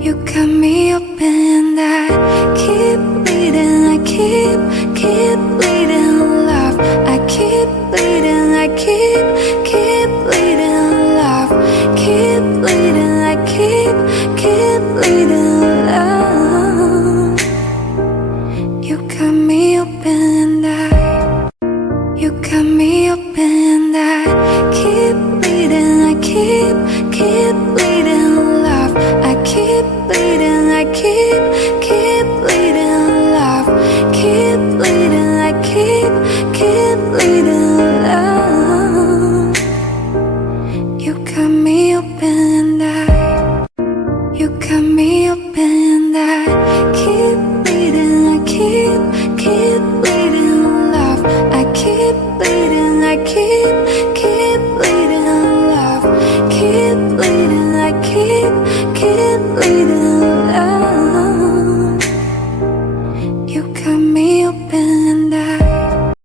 You cut me open, I keep bleeding, I keep bleeding, love. I keep bleeding, I keep bleeding, love. Keep bleeding, I keep bleeding, love. You cut me open, you cut me open, I keep bleeding, I keep bleeding, love. I keep bleeding, I keep bleeding, love. Keep bleeding, I keep bleeding, love. You cut me open, you cut me open, I keep bleeding, I keep bleeding, love. I keep bleeding, I keep bleeding, love. Keep bleeding, I keep bleeding, love. You cut me open.